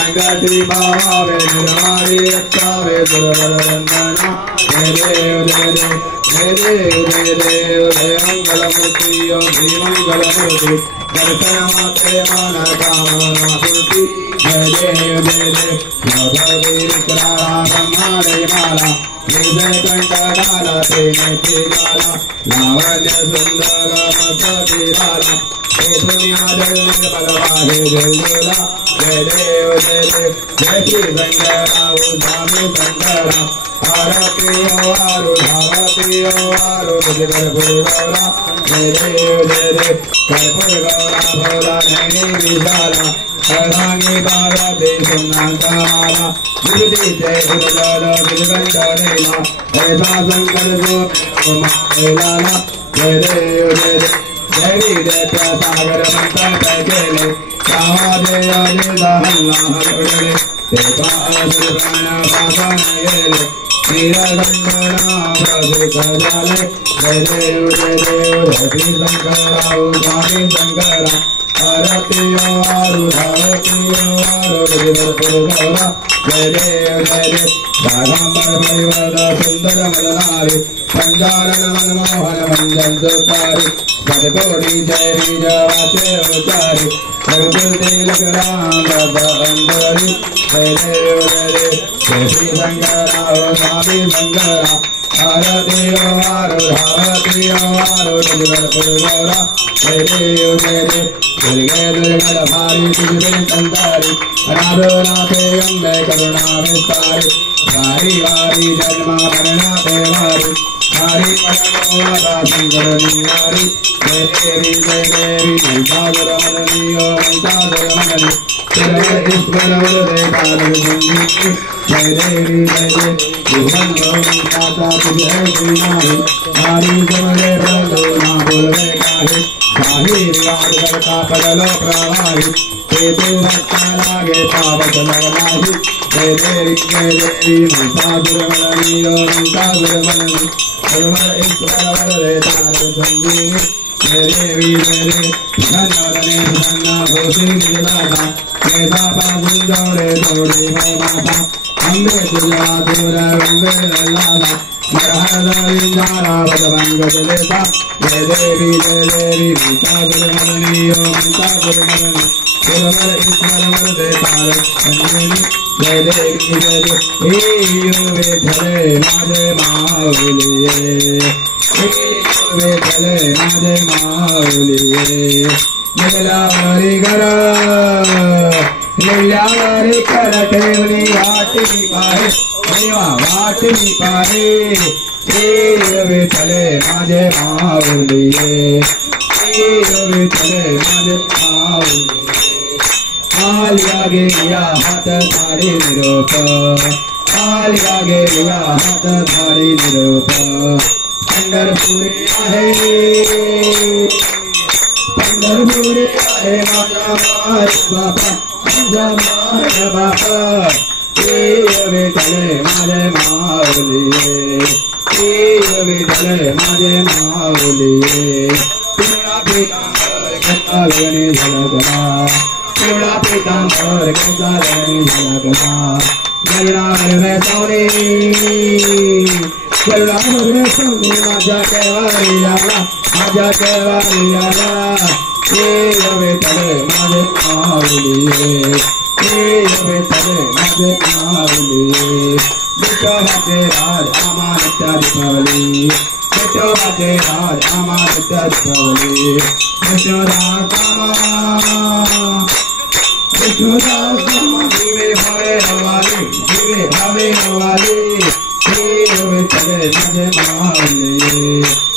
संगति भावे निर्वाणी अच्चावे गुरुवरवंदना हे देव हे देव हे देव हे मंगलमूर्ति ओम श्री मंगलमूर्ति दर्शन मात्रे मन कामना पूर्ति जय देव माधवी विक्राला ब्रह्मांडे माला जय कंठकाला त्रिनेत्री माला लावण्य सुंदर मस्ती माला हे दुनिया जय बलवाहे जय जय देव जय श्री शंकरा स्वामी शंकरा आरती आरु कर्पूर गौरा जय देव कर्पूर गौरा भोला नैनी विशाला अर्धांगी पार्वती सुनांकाला विधि जय गुरुजल गिरगंध नीला ऐसा शंकर लाला जय देव जय दैत्य सागर मंत्र कैले पंचारण मनमोहन मंजन सुतारी सदकोटि जय बीजवाचे उचारी अंदरी जय देव जय श्री शंकरा स्वामी शंकरा आरती कर्पूर गौरा जय देव दुर्गे दुर्गल भारी तुझे संतारी अनाथनाथे अम्बे करुणा विस्तारी वारी वारी जन्मा मरणा देवारी हरि मनोहरा शंकर निवारी जय देवी महिषासुर मदनी ओ महिषासुर मदनी ईश्वर वरदे काल संगीत जय देवी माता तुझे श्रीनारी नारी समरे प्रभु ना बोलवे काहे काहे रिवाज करता पगलो प्रवाही केतु भक्ता लागे पावक लगलाही जय देवी महिषासुर मदनी ओ महिषासुर मदनी ईश्वर वरदे काल संगीत जय देवी धन्यवदने धन्ना घोषी गिरिदाता केदा पासुंदोरे तोड़ी हो माता अम्बे तुझा दूर अम्बे लाला मरहदारा भगवंग जलेता जय देवी महिषासुर मदनी ओ महिषासुर मदनी गुरुवर ईश्वर वरदे काल संगीत जय देवी विठले माझे माऊलिये विठले माझे माऊलिये निगलावरी कर ठेवली वाटी पाहे देवा वाटी पाहे विठले माझे माऊलिये विठले माझे माऊलिये आलिया गेलिया हात धाडी निरोप आलिया गेलिया हात धाडी निरोप पंढरपुरी आहे माझा बापा माझा बापा विठले माझे माऊलिये विठले माझे माऊलिये पिवळा पितांबर कसा गणी झलकला पिवळा पितांबर कसा गणी झलकला गरुडावर वेसवणी माझ्या केवारी आला माझ्या केवारी आला विठले माझे माऊलिये विठले माझे माऊलिये विठोबाचे राज आम्हा नित्य दीपावली विठोबाचे राज आम्हा नित्य दीपावली विठोदास दिवे भावे हवाली विठले माझे माऊलिये